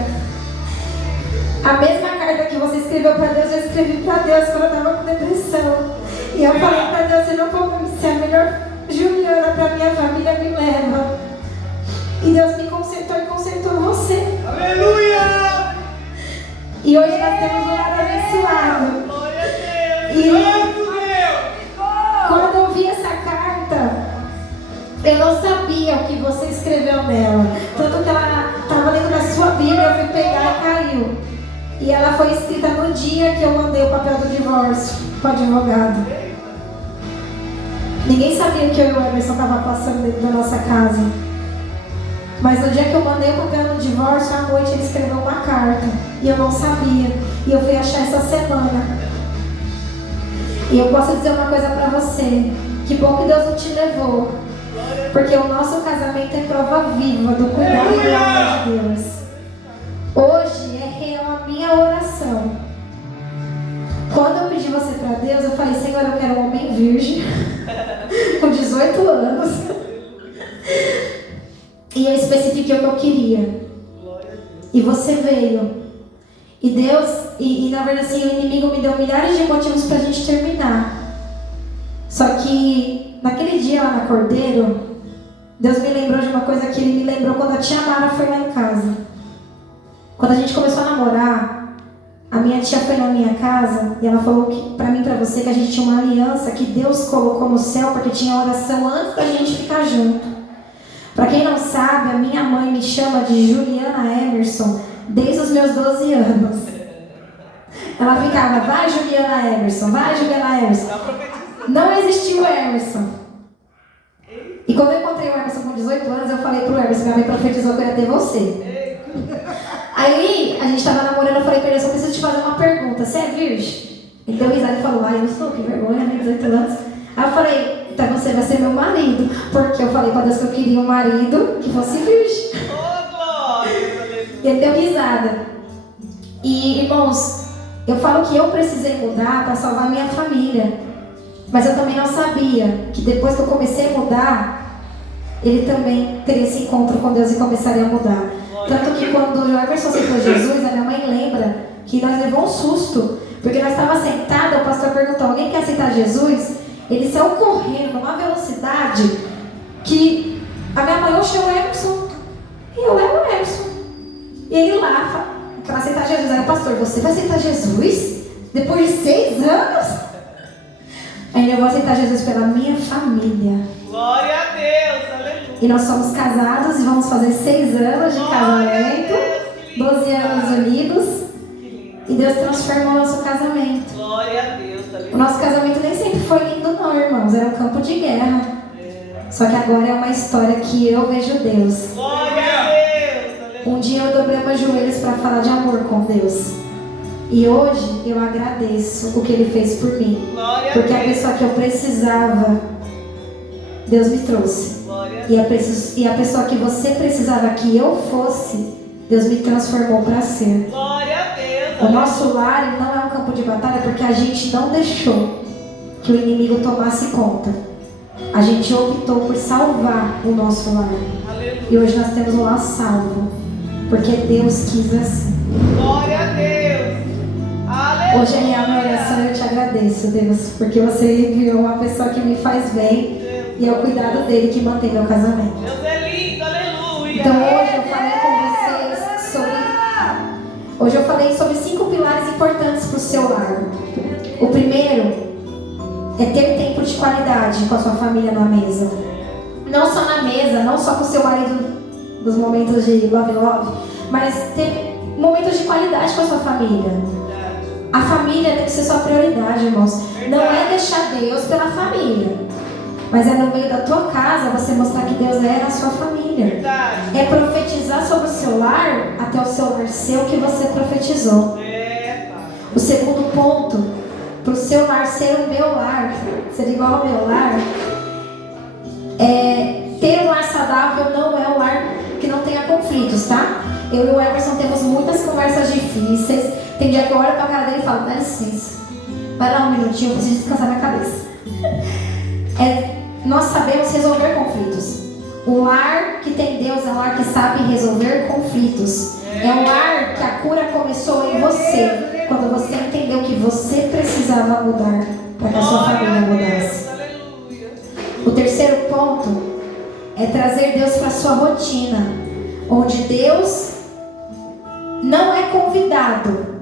A mesma carta que você escreveu para Deus, eu escrevi para Deus quando eu estava com depressão. E eu falei para Deus, se não for ser a melhor Juliana para minha família, me leva. E Deus me consertou e consertou você. Aleluia! E hoje nós temos um lar abençoado. Glória a Deus! E Deus! quando eu vi essa carta, eu não sabia o que você escreveu nela. Tanto que ela estava lendo na sua Bíblia, eu fui pegar e caiu. E ela foi escrita no dia que eu mandei o papel do divórcio para o advogado. Ninguém sabia que eu e o Emerson estavam passando dentro da nossa casa. Mas no dia que eu mandei o papel do divórcio, à noite ele escreveu uma carta. E eu não sabia. E eu fui achar essa semana. E eu posso dizer uma coisa para você. Que bom que Deus não te levou. Porque o nosso casamento é prova viva do cuidado e do amor de Deus. Hoje é real a minha oração. Quando eu pedi você para Deus, eu falei, Senhor, eu quero um homem virgem, com 18 anos. E eu especifiquei o que eu queria. E você veio. E Deus, na verdade assim, o inimigo me deu milhares de motivos para a gente terminar. Só que naquele dia lá na Cordeiro, Deus me lembrou de uma coisa que Ele me lembrou quando a tia Mara foi lá em casa. Quando a gente começou a namorar, a minha tia foi na minha casa e ela falou que, pra mim e pra você, que a gente tinha uma aliança que Deus colocou no céu porque tinha oração antes da gente ficar junto. Pra quem não sabe, a minha mãe me chama de Juliana Emerson desde os meus 12 anos. Ela ficava, vai Juliana Emerson, vai Juliana Emerson. Não existiu o Emerson. E quando eu encontrei o Emerson com 18 anos, eu falei pro Emerson, minha mãe profetizou que eu ia ter você. Aí, a gente tava namorando, eu falei pra ele, eu só preciso te fazer uma pergunta, você é virgem? Ele deu risada e falou, eu sou, que vergonha, né, 18 anos. Aí eu falei, então você vai ser meu marido, porque eu falei pra Deus que eu queria um marido que fosse virgem. Oh, glória! E ele deu risada. E, irmãos, eu falo que eu precisei mudar para salvar minha família. Mas eu também não sabia que depois que eu comecei a mudar, ele também teria esse encontro com Deus e começaria a mudar. Tanto que quando o Emerson aceitou Jesus, a minha mãe lembra que nós levou um susto. Porque nós estávamos sentados, o pastor perguntou, alguém quer aceitar Jesus? Ele saiu correndo numa velocidade que a minha mãe achou o Emerson. E eu era o Emerson. E ele lá, para aceitar Jesus, era pastor, você vai aceitar Jesus? Depois de 6 anos? Aí eu vou aceitar Jesus pela minha família. Glória a Deus, aleluia. E nós somos casados e vamos fazer 6 anos de casamento, 12 anos unidos. E Deus transformou o nosso casamento. Glória a Deus, aleluia. O nosso casamento nem sempre foi lindo não, irmãos. Era um campo de guerra. Só que agora é uma história que eu vejo Deus. Glória a Deus, aleluia. Um dia eu dobrei meus joelhos para falar de amor com Deus. E hoje eu agradeço o que Ele fez por mim. Glória Porque a a Deus. pessoa que eu precisava, Deus me trouxe. Glória a E Deus. a pessoa que você precisava que eu fosse, Deus me transformou para ser. Glória a Deus. O nosso lar ele não é um campo de batalha porque a gente não deixou que o inimigo tomasse conta. A gente optou por salvar o nosso lar. Aleluia. E hoje nós temos um lar salvo. Porque Deus quis assim. Glória a Deus. Aleluia. Hoje é a minha oração e eu te agradeço, Deus. Porque você enviou uma pessoa que me faz bem. E é o cuidado dele que mantém meu casamento. Deus é lindo, aleluia. Então hoje eu falei com vocês sobre... Hoje eu falei sobre 5 pilares importantes para o seu lar. O primeiro é ter tempo de qualidade com a sua família na mesa. Não só na mesa, não só com o seu marido nos momentos de love, mas ter momentos de qualidade com a sua família. A família tem que ser sua prioridade, irmãos. Não é deixar Deus pela família, mas é no meio da tua casa você mostrar que Deus é na sua família. Verdade. É profetizar sobre o seu lar até o seu lar ser o que você profetizou. Pai. O segundo ponto, para o seu lar ser o meu lar, ser igual ao meu lar, ter um lar saudável não é um lar que não tenha conflitos, tá? Eu e o Emerson temos muitas conversas difíceis. Tem dia que eu olho pra cara dele e falo, dá licença, vai lá um minutinho, eu preciso descansar minha cabeça. Nós sabemos resolver conflitos. O lar que tem Deus é um lar que sabe resolver conflitos. É um lar que a cura começou em você, quando você entendeu que você precisava mudar para que a sua família mudasse. O terceiro ponto é trazer Deus para a sua rotina, onde Deus não é convidado,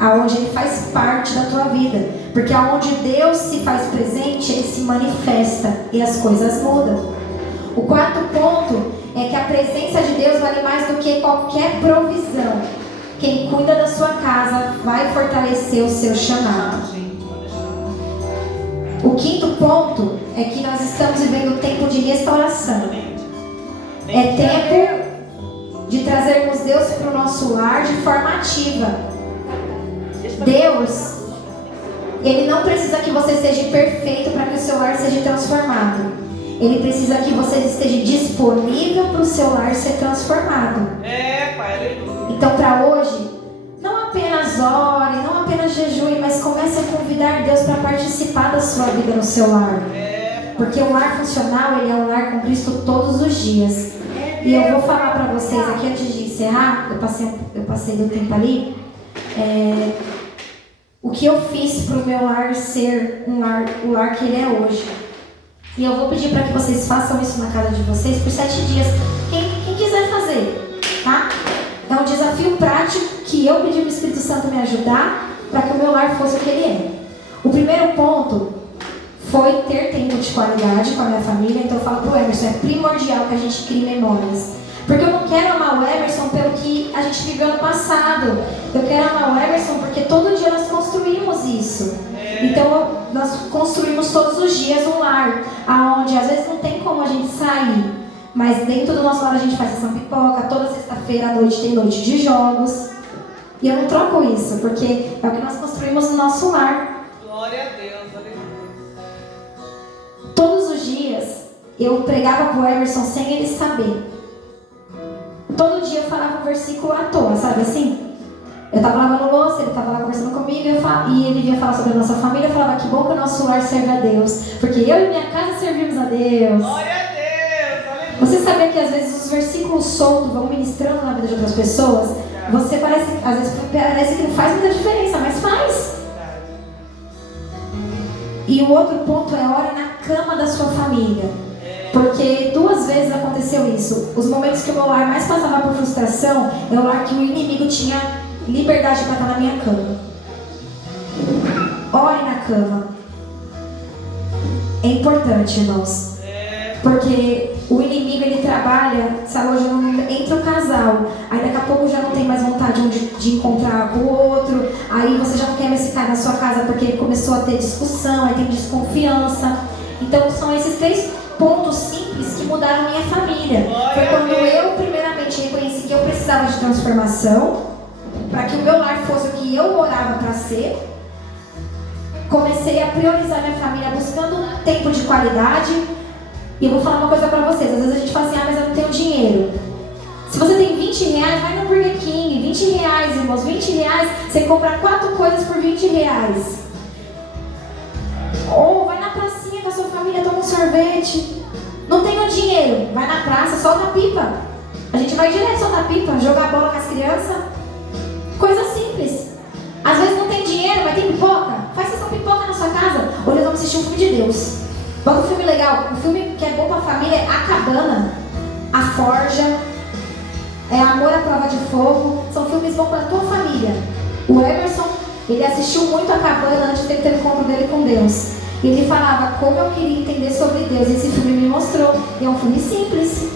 aonde Ele faz parte da tua vida. Porque aonde Deus se faz presente, Ele se manifesta e as coisas mudam. O quarto ponto é que a presença de Deus vale mais do que qualquer provisão. Quem cuida da sua casa vai fortalecer o seu chamado. O quinto ponto é que nós estamos vivendo um tempo de restauração. É tempo de trazermos Deus para o nosso lar de forma ativa. Deus, Ele não precisa que você seja perfeito para que o seu lar seja transformado. Ele precisa que você esteja disponível para o seu lar ser transformado. Então, para hoje, não apenas ore, não apenas jejue, mas comece a convidar Deus para participar da sua vida no seu lar. Porque o lar funcional, ele é um lar com Cristo todos os dias. E eu vou falar para vocês aqui antes de encerrar, eu passei do tempo ali, o que eu fiz para o meu lar ser o lar que ele é hoje. E eu vou pedir para que vocês façam isso na casa de vocês por 7 dias. Quem quiser fazer, tá? É um desafio prático que eu pedi para o Espírito Santo me ajudar para que o meu lar fosse o que ele é. O primeiro ponto foi ter tempo de qualidade com a minha família. Então eu falo para o Emerson, é primordial que a gente crie memórias. Porque eu não quero amar o Emerson pelo que a gente viveu no passado. Eu quero amar o Emerson porque todo dia nós construímos isso. Então nós construímos todos os dias um lar, aonde às vezes não tem como a gente sair, mas dentro do nosso lar a gente faz sessão pipoca, toda sexta-feira à noite tem noite de jogos. E eu não troco isso, porque é o que nós construímos no nosso lar. Glória a Deus, aleluia. Todos os dias eu pregava pro Emerson sem ele saber. Todo dia eu falava um versículo à toa, sabe assim? Eu estava lavando louça, ele estava lá conversando comigo e ele vinha falar sobre a nossa família. Eu falava, que bom que o nosso lar serve a Deus, porque eu e minha casa servimos a Deus. Glória a Deus, aleluia. Você sabia que às vezes os versículos soltos vão ministrando na vida de outras pessoas? Você às vezes parece que não faz muita diferença, mas faz. E o outro ponto é ore na cama da sua família. Porque 2 vezes aconteceu isso. Os momentos que o meu lar mais passava por frustração é o lar que o inimigo tinha liberdade para estar na minha cama. Ore na cama. É importante, irmãos. Porque o inimigo, ele trabalha, sabe, hoje entra o casal, aí daqui a pouco já não tem mais vontade de encontrar com o outro, aí você já não quer mais ficar na sua casa porque começou a ter discussão, aí tem desconfiança. Então são esses 3 pontos simples que mudaram a minha família. Foi quando eu primeiramente reconheci que eu precisava de transformação, para que o meu lar fosse o que eu orava para ser. Comecei a priorizar minha família buscando tempo de qualidade. E eu vou falar uma coisa pra vocês, às vezes a gente fala assim, mas eu não tenho dinheiro. Se você tem 20 reais, vai no Burger King, 20 reais, irmãos, 20 reais, você compra 4 coisas por 20 reais. Ou vai na pracinha com a sua família, toma um sorvete. Não tenho dinheiro, vai na praça, solta a pipa. A gente vai direto soltar a pipa, jogar bola com as crianças. Coisa simples. Às vezes não tem dinheiro, mas tem pipoca. Faz sessão pipoca na sua casa. Hoje nós vamos assistir um filme de Deus. Bota um filme legal, um filme que é bom pra família é A Cabana, A Forja, Amor à Prova de Fogo. São filmes bons pra tua família. O Emerson, ele assistiu muito A Cabana antes de ter o encontro dele com Deus. E ele falava como eu queria entender sobre Deus. Esse filme me mostrou. E é um filme simples.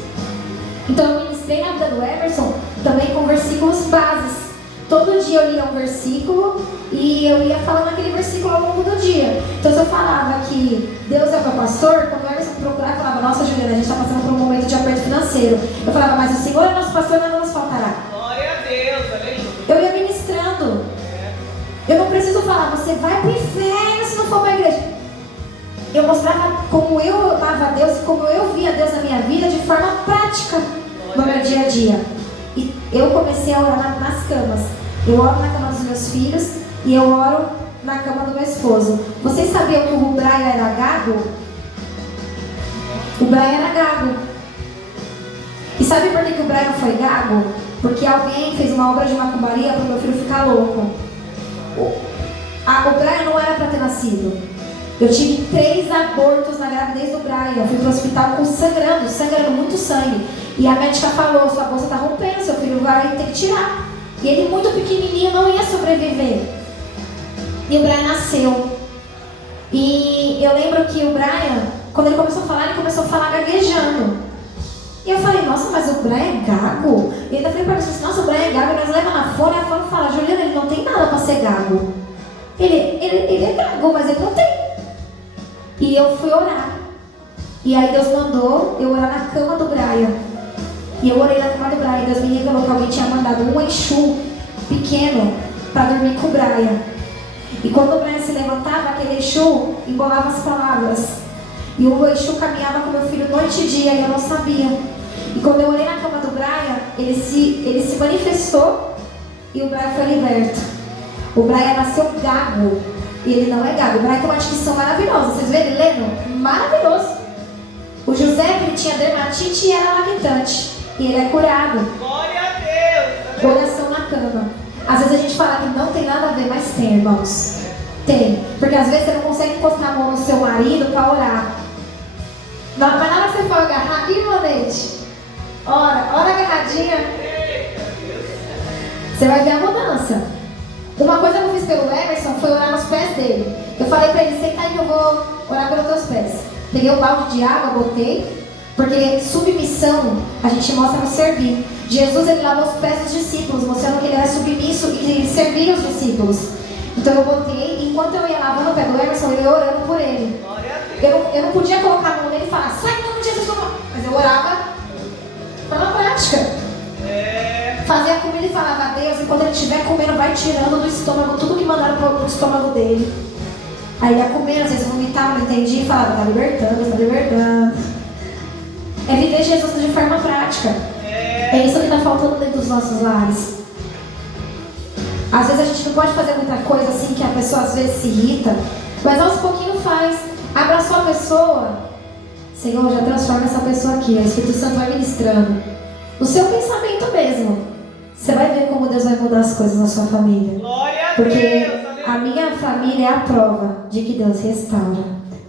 Então eu ministrei na vida do Emerson também com versículos bases. Todo dia eu lia um versículo e eu ia falando aquele versículo ao longo do dia. Então se eu falava que Deus é o meu pastor, quando o Emerson procurava, eu falava, nossa Juliana, a gente está passando por um momento de aperto financeiro. Eu falava, mas o Senhor é nosso pastor, nada nos faltará. Glória a Deus, aleluia. Eu ia ministrando. Eu não preciso falar, você vai pro inferno se não for para a igreja. Eu mostrava como eu amava a Deus e como eu via Deus na minha vida de forma prática no meu dia a dia. E eu comecei a orar nas camas. Eu oro na cama dos meus filhos e eu oro na cama do meu esposo. Vocês sabiam que o Brian era gago? O Brian era gago. E sabe por que o Brian foi gago? Porque alguém fez uma obra de macumbaria para o meu filho ficar louco. O Brian não era para ter nascido. Eu tive 3 abortos na gravidez do Brian. Eu fui para o hospital com sangrando muito sangue. E a médica falou, sua bolsa está rompendo, seu filho vai ter que tirar. E ele muito pequenininho não ia sobreviver. E o Brian nasceu. E eu lembro que o Brian, quando ele começou a falar gaguejando. E eu falei, nossa, mas o Brian é gago? E ainda falei para ele assim, nossa, o Brian é gago. Nós leva na folha e a folha fala, Juliana, ele não tem nada para ser gago. Ele é gago, mas ele não tem. E eu fui orar. E aí Deus mandou eu orar na cama do Brian. E eu orei na cama do Brian. Deus me revelou que alguém tinha mandado um Exu pequeno para dormir com o Brian. E quando o Brian se levantava, aquele Exu embolava as palavras. E o Exu caminhava com meu filho noite e dia e eu não sabia. E quando eu orei na cama do Brian, ele se manifestou e o Brian foi liberto. O Brian nasceu gago. E ele não é gago. O Brian tem uma dicção maravilhosa. Vocês verem ele lendo? Maravilhoso. O José, ele tinha dermatite e era lactante. E ele é curado. Glória a Deus. Oração na cama. Às vezes a gente fala que não tem nada a ver, mas tem, irmãos. Tem. Porque às vezes você não consegue encostar a mão no seu marido para orar. Mas na hora que você for agarrar, irmãmente, ora agarradinha, você vai ver a mudança. Uma coisa que eu fiz pelo Emerson foi orar nos pés dele. Eu falei pra ele, senta aí que eu vou orar pelos teus pés. Peguei um balde de água, botei, porque submissão a gente mostra no servir. Jesus, ele lavou os pés dos discípulos, mostrando que ele era submisso e que ele servia os discípulos. Então eu botei, e enquanto eu ia lavando o pé do Emerson, eu ia orando por ele. Eu não podia colocar a mão nele e falar, sai em nome de Jesus, mas eu orava pela prática. Fazia a comida e falava a Deus, e quando ele estiver comendo, vai tirando do estômago tudo que mandaram pro estômago dele. Aí ele ia comer, às vezes vomitava, não entendia e falava, tá libertando. É viver Jesus de forma prática. É isso que está faltando dentro dos nossos lares. Às vezes a gente não pode fazer muita coisa assim que a pessoa às vezes se irrita, mas aos pouquinhos faz. Abraçou a pessoa, Senhor, já transforma essa pessoa aqui. O Espírito Santo vai ministrando. No seu pensamento mesmo. Você vai ver como Deus vai mudar as coisas na sua família. Porque a minha família é a prova de que Deus restaura.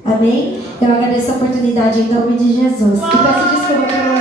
Amém? Eu agradeço a oportunidade em nome de Jesus. E peço desculpa pelo